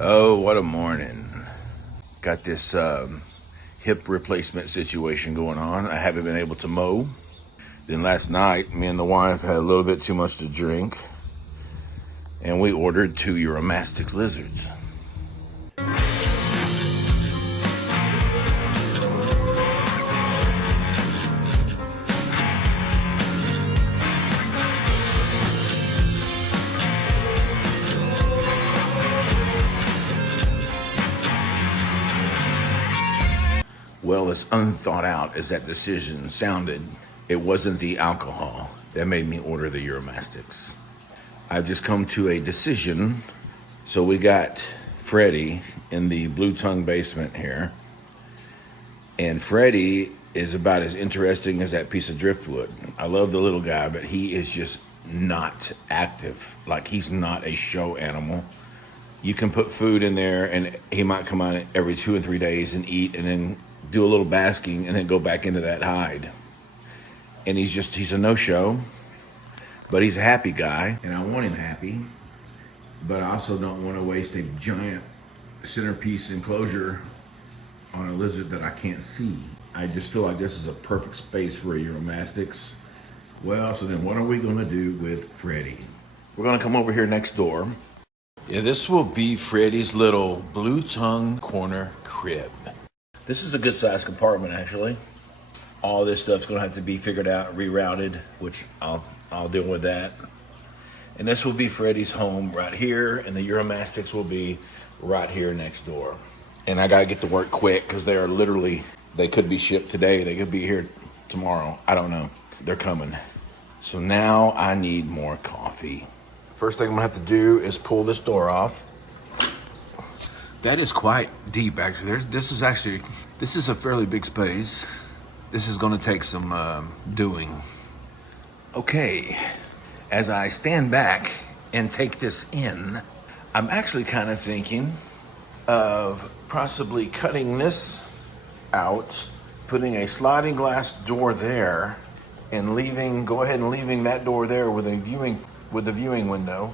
Oh, what a morning. Got this hip replacement situation going on. I haven't been able to mow. Then last night, me and the wife had a little bit too much to drink, and we ordered 2 Euromastix lizards. Well, as unthought out as that decision sounded, it wasn't the alcohol that made me order the Euromastix. I've just come to a decision. So we got Freddy in the Blue Tongue basement here. And Freddy is about as interesting as that piece of driftwood. I love the little guy, but he is just not active. Like, he's not a show animal. You can put food in there and he might come on every 2 or 3 days and eat and then do a little basking and then go back into that hide. And he's a no-show, but he's a happy guy. And I want him happy, but I also don't want to waste a giant centerpiece enclosure on a lizard that I can't see. I just feel like this is a perfect space for a Euromastix. Well, so then what are we gonna do with Freddy? We're gonna come over here next door. Yeah, this will be Freddy's little Blue Tongue corner crib. This is a good sized compartment, actually. All this stuff's gonna have to be figured out, rerouted, which I'll deal with that. And this will be Freddy's home right here, and the Euromastix will be right here next door. And I gotta get to work quick because they could be shipped today, they could be here tomorrow. I don't know. They're coming. So now I need more coffee. First thing I'm gonna have to do is pull this door off. That is quite deep, actually. This is a fairly big space. This is gonna take some doing. Okay, as I stand back and take this in, I'm actually kind of thinking of possibly cutting this out, putting a sliding glass door there, and leaving that door there with a viewing window.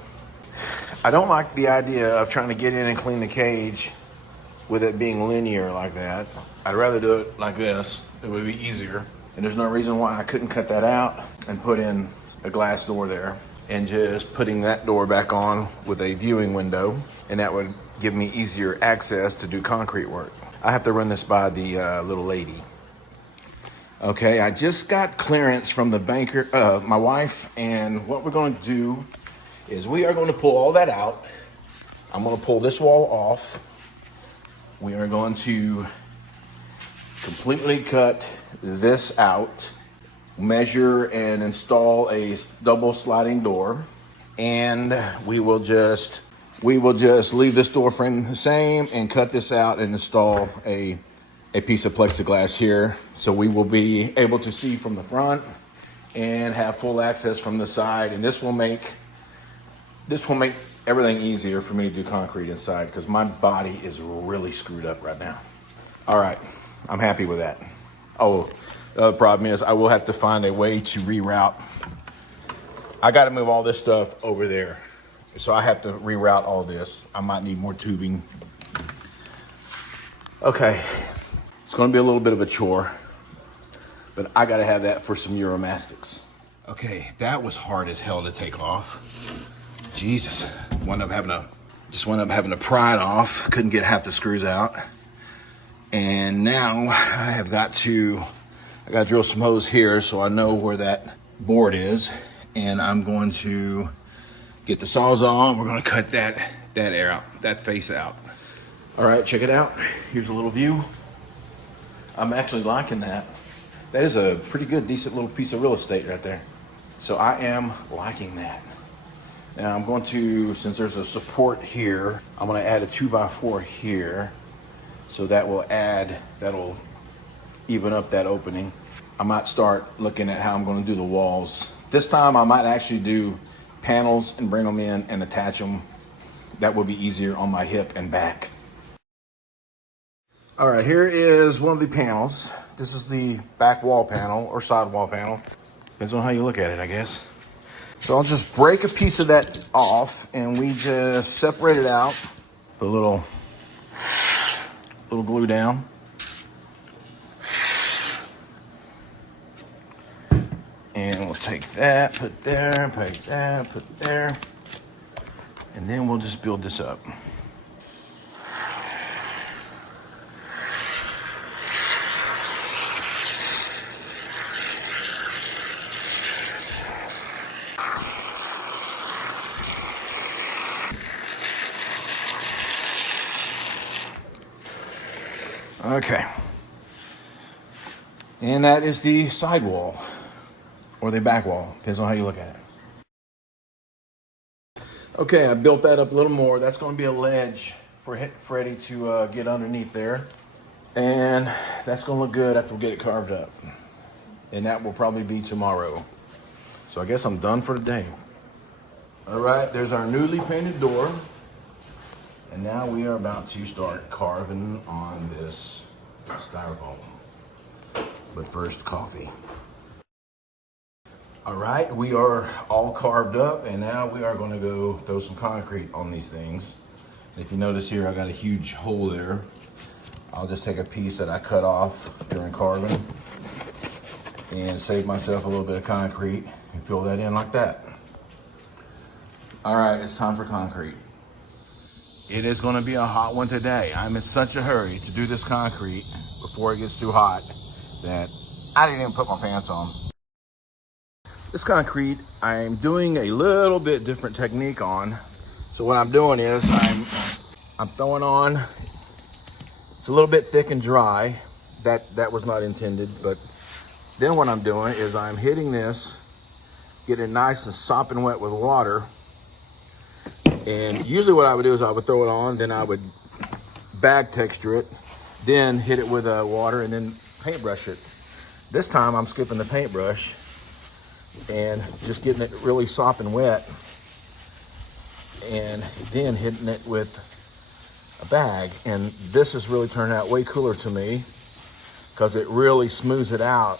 I don't like the idea of trying to get in and clean the cage with it being linear like that. I'd rather do it like this. It would be easier. And there's no reason why I couldn't cut that out and put in a glass door there and just putting that door back on with a viewing window, and that would give me easier access to do concrete work. I have to run this by the little lady. Okay, I just got clearance from the banker, my wife, and what we're going to do is we are going to pull all that out. I'm going to pull this wall off. We are going to completely cut this out, measure and install a double sliding door, and we will just leave this door frame the same and cut this out and install a piece of plexiglass here, so we will be able to see from the front and have full access from the side. And this will make everything easier for me to do concrete inside because my body is really screwed up right now. All right, I'm happy with that. Oh, the other problem is I will have to find a way to reroute. I got to move all this stuff over there, so I have to reroute all this. I might need more tubing. Okay. It's going to be a little bit of a chore, but I got to have that for some Euromastix. Okay, that was hard as hell to take off. Jesus, just wound up having to pry it off. Couldn't get half the screws out. And now I got to drill some holes here so I know where that board is. And I'm going to get the Sawzall. We're going to cut that air out, that face out. All right, check it out. Here's a little view. I'm actually liking that. That is a pretty good, decent little piece of real estate right there. So I am liking that. Now I'm going to, since there's a support here, I'm going to add a 2x4 here. So that'll even up that opening. I might start looking at how I'm going to do the walls. This time I might actually do panels and bring them in and attach them. That would be easier on my hip and back. All right, here is one of the panels. This is the back wall panel or side wall panel. Depends on how you look at it, I guess. So I'll just break a piece of that off and we just separate it out Put a little glue down. And we'll take that, put there, put that, put there. And then we'll just build this up. Okay. And that is the side wall, or the back wall, depends on how you look at it. Okay, I built that up a little more. That's going to be a ledge for Freddy to get underneath there. And that's going to look good after we get it carved up. And that will probably be tomorrow. So I guess I'm done for today. All right, there's our newly painted door. And now we are about to start carving on this styrofoam. But first, coffee. All right, we are all carved up, and now we are going to go throw some concrete on these things. If you notice here, I got a huge hole there. I'll just take a piece that I cut off during carving and save myself a little bit of concrete and fill that in like that. All right, it's time for concrete. It is going to be a hot one today. I'm in such a hurry to do this concrete before it gets too hot that I didn't even put my pants on. This concrete, I'm doing a little bit different technique on. So what I'm doing is I'm throwing on, it's a little bit thick and dry. That was not intended, but then what I'm doing is I'm hitting this, getting it nice and sopping wet with water. And usually what I would do is I would throw it on, then I would bag texture it, then hit it with water and then paintbrush it. This time I'm skipping the paintbrush and just getting it really sopping wet and then hitting it with a bag. And this has really turned out way cooler to me because it really smooths it out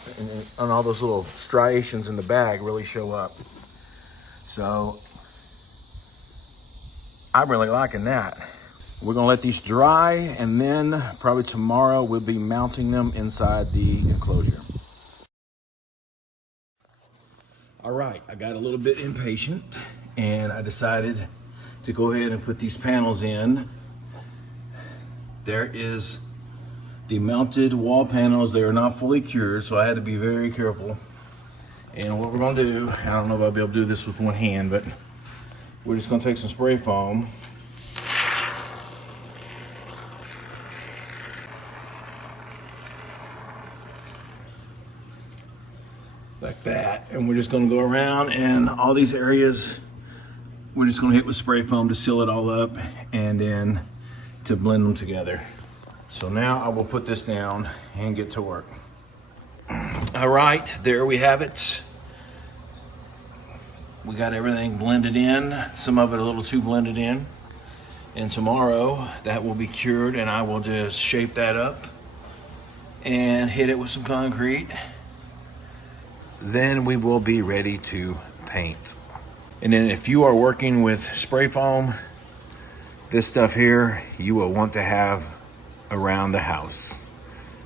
and all those little striations in the bag really show up. So I'm really liking that. We're gonna let these dry, and then probably tomorrow we'll be mounting them inside the enclosure. All right, I got a little bit impatient and I decided to go ahead and put these panels in. There is the mounted wall panels. They are not fully cured, so I had to be very careful. And what we're gonna do, I don't know if I'll be able to do this with one hand, but we're just gonna take some spray foam like that, and we're just gonna go around, and all these areas we're just gonna hit with spray foam to seal it all up and then to blend them together. So now I will put this down and get to work. All right, there we have it. We got everything blended in, some of it a little too blended in. And tomorrow that will be cured, and I will just shape that up and hit it with some concrete. Then we will be ready to paint. And then if you are working with spray foam, this stuff here you will want to have around the house,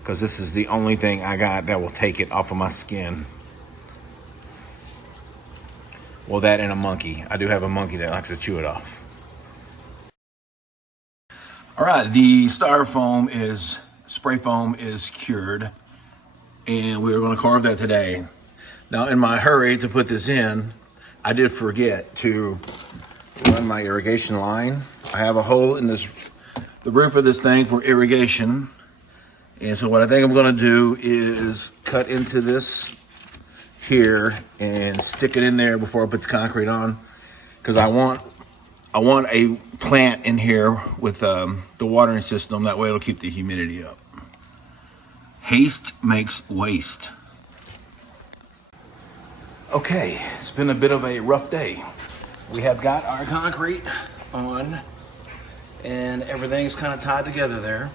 because this is the only thing I got that will take it off of my skin. Well, that and a monkey. I do have a monkey that likes to chew it off. All right, the spray foam is cured, and we're gonna carve that today. Now, in my hurry to put this in, I did forget to run my irrigation line. I have a hole in the roof of this thing for irrigation. And so what I think I'm gonna do is cut into this here and stick it in there before I put the concrete on, because I want a plant in here with the watering system. That way it'll keep the humidity up. Haste makes waste. Okay, it's been a bit of a rough day. We have got our concrete on and everything's kind of tied together there.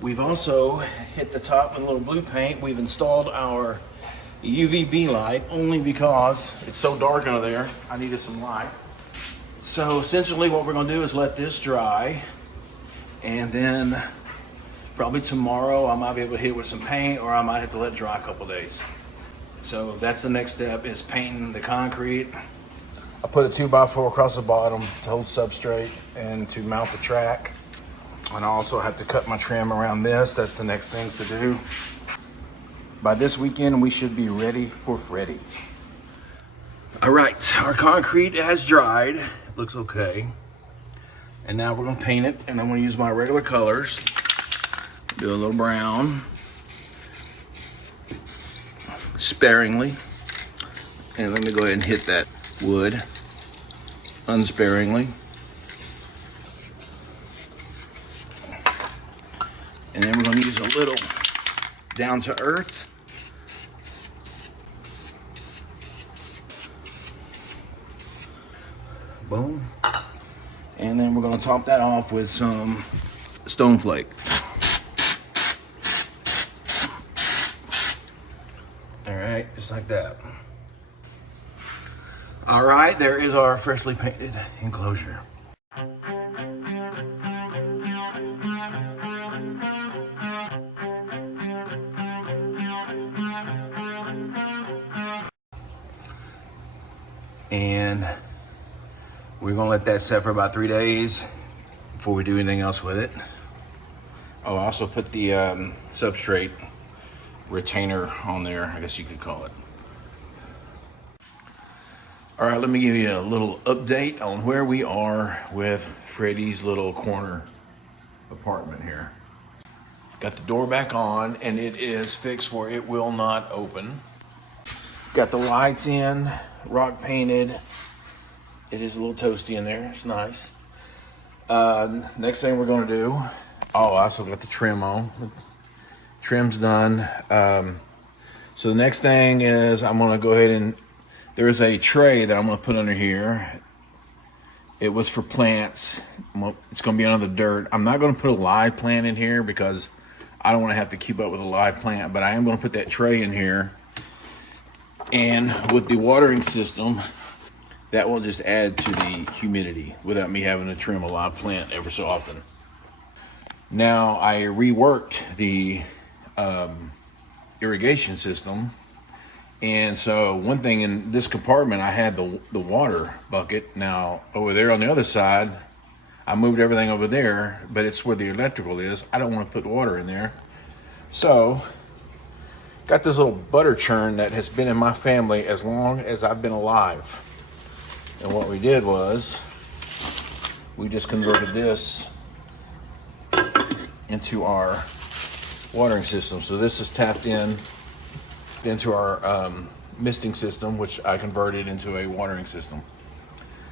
We've also hit the top with a little blue paint. We've installed our UVB light only because it's so dark under there. I needed some light. So essentially what we're gonna do is let this dry, and then probably tomorrow I might be able to hit it with some paint, or I might have to let it dry a couple days. So that's the next step, is painting the concrete. I put a 2x4 across the bottom to hold substrate and to mount the track. And I also have to cut my trim around this. That's the next things to do. By this weekend, we should be ready for Freddy. All right, our concrete has dried. It looks okay. And now we're gonna paint it, and I'm gonna use my regular colors. Do a little brown, sparingly. And let me go ahead and hit that wood unsparingly. And then we're gonna use a little down to earth. Boom. And then we're gonna top that off with some stone flake. All right, just like that. All right, there is our freshly painted enclosure. And we're gonna let that set for about 3 days before we do anything else with it. Oh, I also put the substrate retainer on there, I guess you could call it. All right, let me give you a little update on where we are with Freddy's little corner apartment here. Got the door back on, and it is fixed where it will not open. Got the lights in, rock painted. It is a little toasty in there, it's nice. Next thing we're gonna do, oh, I also got the trim on. Trim's done. So the next thing is I'm gonna go ahead and, there's a tray that I'm gonna put under here. It was for plants. It's gonna be under the dirt. I'm not gonna put a live plant in here because I don't wanna have to keep up with a live plant, but I am gonna put that tray in here. And with the watering system, that will just add to the humidity without me having to trim a live plant ever so often. Now, I reworked the irrigation system. And so one thing in this compartment, I had the water bucket. Now, over there on the other side, I moved everything over there, but it's where the electrical is. I don't want to put water in there. So, got this little butter churn that has been in my family as long as I've been alive. And what we did was, we just converted this into our watering system. So this is tapped into our misting system, which I converted into a watering system.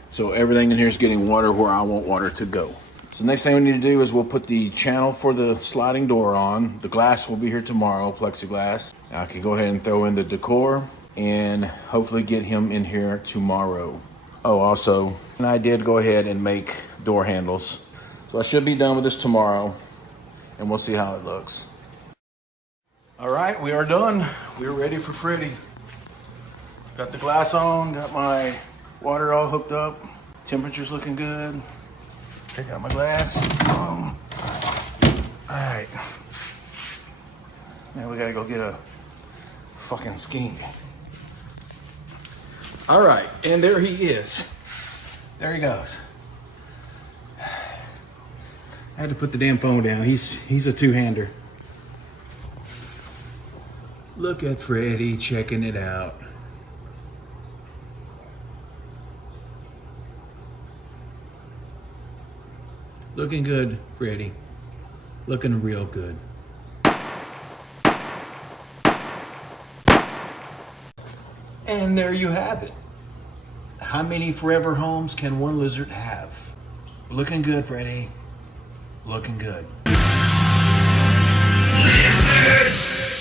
So everything in here is getting water where I want water to go. So next thing we need to do is we'll put the channel for the sliding door on. The glass will be here tomorrow, plexiglass. I can go ahead and throw in the decor and hopefully get him in here tomorrow. Oh, also, and I did go ahead and make door handles. So I should be done with this tomorrow, and we'll see how it looks. All right, we are done. We're ready for Freddy. Got the glass on, got my water all hooked up. Temperature's looking good. Check out my glass. All right. Now we gotta go get a fucking skink. All right, and there he is. There he goes. I had to put the damn phone down. He's a two-hander. Look at Freddy checking it out. Looking good, Freddy. Looking real good. And there you have it. How many forever homes can one lizard have? Looking good, Freddy. Looking good. Lizards!